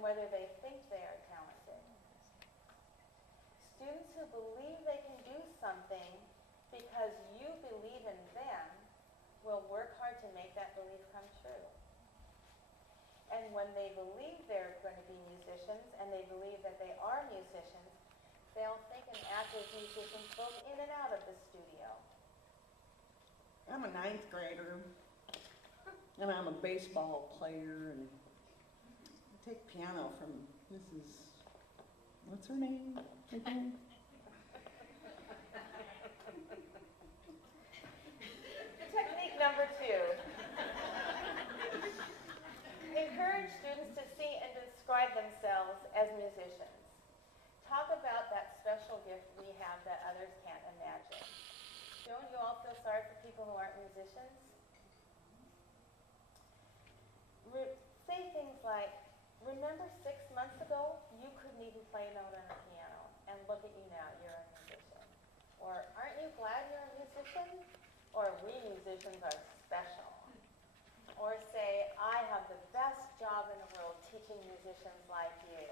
than whether they think they are talented. Students who believe they can do something because you believe in them will work hard to make that belief come true. And when they believe they're going to be musicians and they believe that they are musicians, they'll think and act as musicians both in and out of the studio. I'm a 9th grader, and I'm a baseball player, and I take piano from Mrs. What's her name again? Technique number 2. Encourage students to see and describe themselves as musicians. Talk about that special gift we have that others can't imagine. Don't you all feel sorry for people who aren't musicians? Say things like, remember 6 months ago, you couldn't even play a note on a piano, and look at you now, you're a musician. Or, aren't you glad you're a musician? Or, we musicians are special. Or say, I have the best job in the world teaching musicians like you.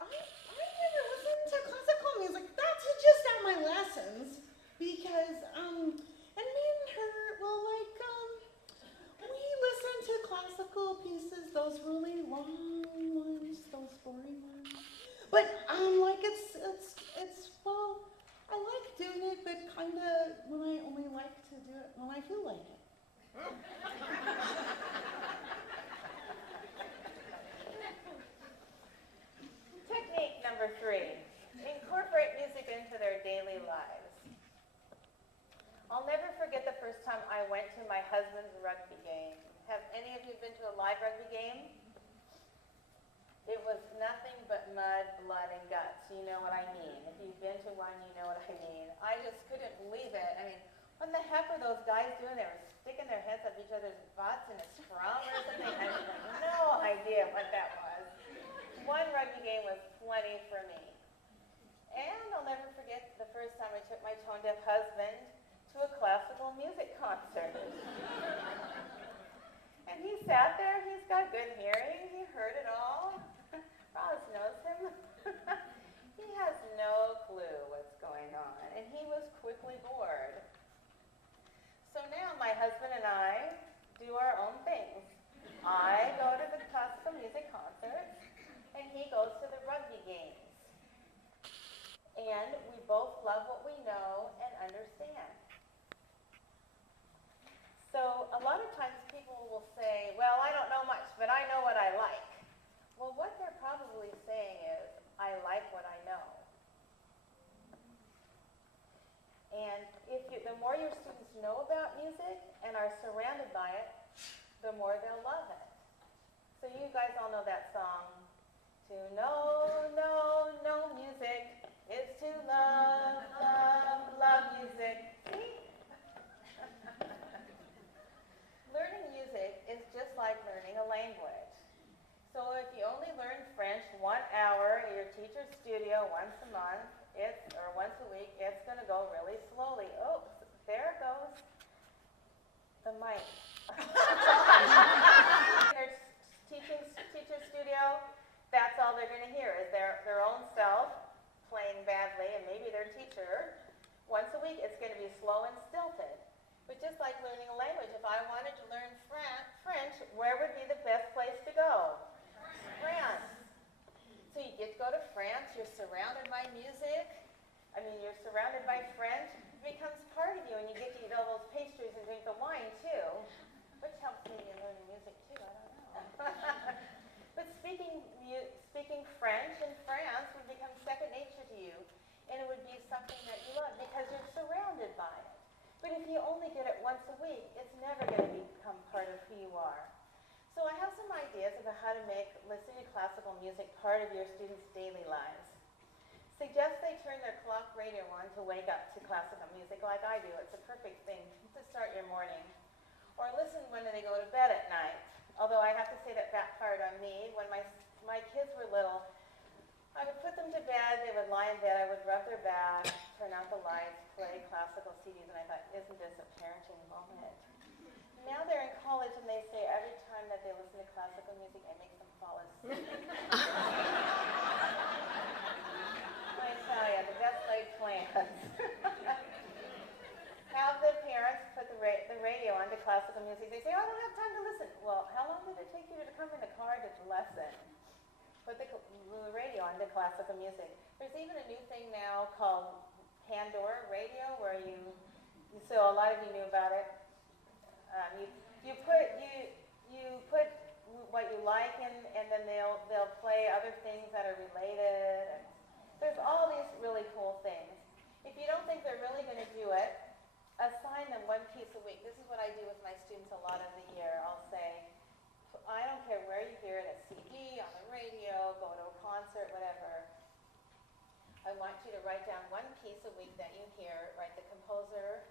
I never listened to classical music. That's just at my lessons because and me and her, well, like we listen to classical pieces, those really long ones, those boring ones. But like it's well, I like doing it, but kind of when I only like to do it when I feel like it. Technique number 3, incorporate music into their daily lives. I'll never forget the first time I went to my husband's rugby game. Have any of you been to a live rugby game? It was nothing but mud, blood, and guts. You know what I mean. If you've been to one, you know what I mean. I just couldn't believe it. I mean, what the heck were those guys doing? They were sticking their heads up each other's butts in a scrum or something. I had no idea what that was. One rugby game was plenty for me. And I'll never forget the first time I took my tone-deaf husband to a classical music concert. And he sat there, he's got good hearing, he heard it all. Ross knows him. He has no clue what's going on, and he was quickly bored. So now my husband and I do our own things. I go to the classical music concerts, and he goes to the rugby games. And we both love what we know and understand. So a lot of times people will say, well, I don't know much, but I know what I like. Well, what they're probably saying is, I like what I know. And the more your students know about music and are surrounded by it, the more they'll love it. So you guys all know that song, to know music is to love, love, love music. See? Learning music is just like learning a language. So if you only learn French 1 hour at your teacher's studio once a month, or once a week, it's going to go really slowly. Oh, there it goes. The mic. Their teacher's studio, that's all they're going to hear is their own self playing badly, and maybe their teacher. Once a week, it's going to be slow and stilted. But just like learning a language, if I wanted to learn French, where would be the best place to go? France. So you get to go to France, you're surrounded by music. I mean, you're surrounded by French. It becomes part of you, and you get to eat all those pastries and drink the wine, too. Which helps me in learning music, too, I don't know. But speaking French in France would become second nature to you, and it would be something that you love because you're surrounded by it. But if you only get it once a week, it's never going to become part of who you are. So I have some ideas about how to make listening to classical music part of your students' daily lives. Suggest they turn their clock radio on to wake up to classical music like I do. It's a perfect thing to start your morning. Or listen when they go to bed at night. Although I have to say that backfired on me. When my kids were little, I would put them to bed, they would lie in bed, I would rub their back, turn out the lights, play classical CDs, and I thought, isn't this a parenting moment? Now they're in college and they say every time that that they listen to classical music and makes them fall asleep. I tell you, the best laid plans. Have the parents put the radio onto classical music. They say, oh, I don't have time to listen. Well, how long did it take you to come in the car to lesson? Put the radio onto classical music. There's even a new thing now called Pandora radio, where so a lot of you knew about it. You put what you like in, and then they'll play other things that are related. And there's all these really cool things. If you don't think they're really going to do it, assign them one piece a week. This is what I do with my students a lot of the year. I'll say, I don't care where you hear it, a CD, on the radio, go to a concert, whatever. I want you to write down one piece a week that you hear, write the composer,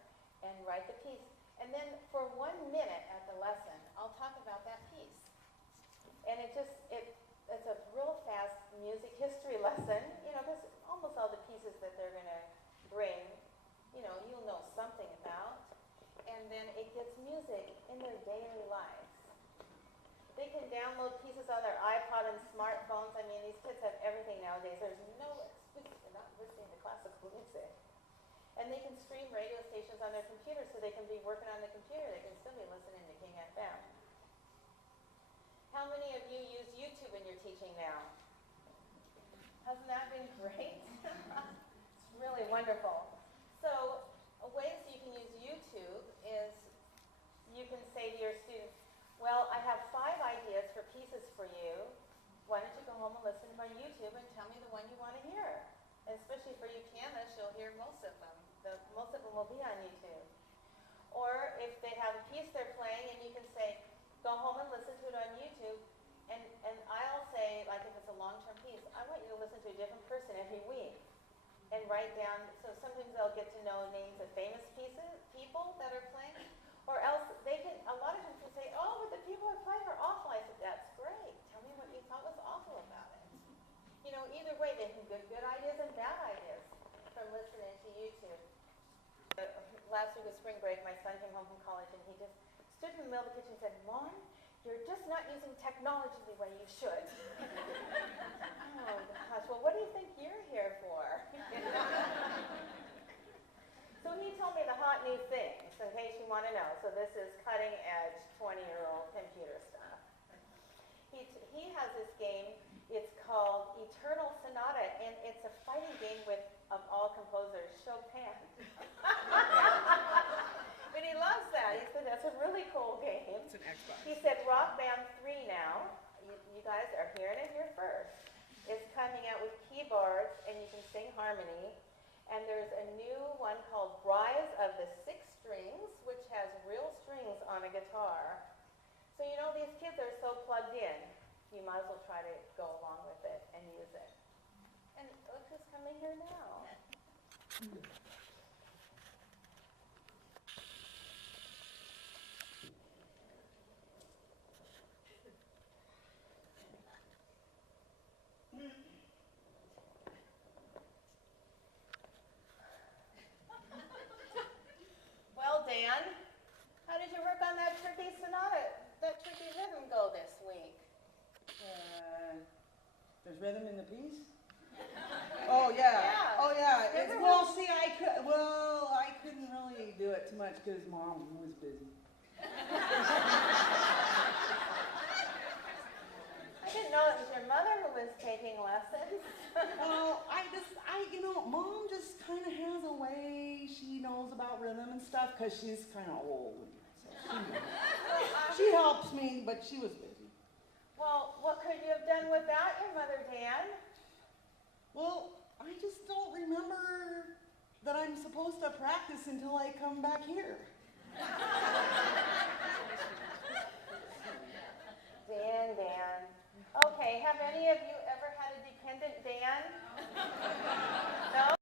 and write the piece. And then for 1 minute at the lesson, I'll talk about that piece. And it's a real fast music history lesson, because almost all the pieces that they're going to bring, you'll know something about. And then it gets music in their daily lives. They can download pieces on their iPod and smartphones. I mean, these kids have everything nowadays. There's no excuse for not listening to classical music. And they can stream radio stations on their computer, so they can be working on the computer. They can still be listening to King FM. How many of you use YouTube in your teaching now? Hasn't that been great? It's really wonderful. So ways you can use YouTube is you can say to your students, well, I have 5 ideas for pieces for you. Why don't you go home and listen to my YouTube and tell me the one you want to hear? And especially for you pianists, you'll hear most of them. Most of them will be on YouTube. Or if they have a piece they're playing and you can say, go home and listen to it on YouTube. And I'll say, like if it's a long-term piece, I want you to listen to a different person every week. And write down, so sometimes they'll get to know names of famous people that are playing. Or else they can, a lot of times they say, oh, but the people who play are awful. I said, that's great. Tell me what you thought was awful about it. Either way, they can get good ideas and bad ideas from listening to YouTube. Last week was spring break. My son came home from college and he just stood in the middle of the kitchen and said, Mom, you're just not using technology the way you should. Oh, gosh. Well, what do you think you're here for? So he told me the hot new things, in case you want to know. So this is cutting-edge 20-year-old computer stuff. He has this game. It's called Eternal Sonata, and it's a fighting game of all composers, Chopin. But he loves that. He said that's a really cool game. It's an Xbox. He said Rock Band 3 now. You guys are hearing it here first. It's coming out with keyboards, and you can sing harmony. And there's a new one called Rise of the Six Strings, which has real strings on a guitar. So these kids are so plugged in. You might as well try to go along with it and use it. And look who's coming here now. Well, Dan, how did you work on that tricky sonata, that tricky rhythm go this week? There's rhythm in the piece? Oh, yeah. Yeah. Oh, yeah. I couldn't really do it too much because Mom was busy. I didn't know it was your mother who was taking lessons. Well, Mom just kind of has a way she knows about rhythm and stuff because she's kind of old. So she helps me, but she was busy. Well, what could you have done without your mother, Dan? Well, I just don't remember that I'm supposed to practice until I come back here. Dan. Okay, have any of you ever had a dependent Dan?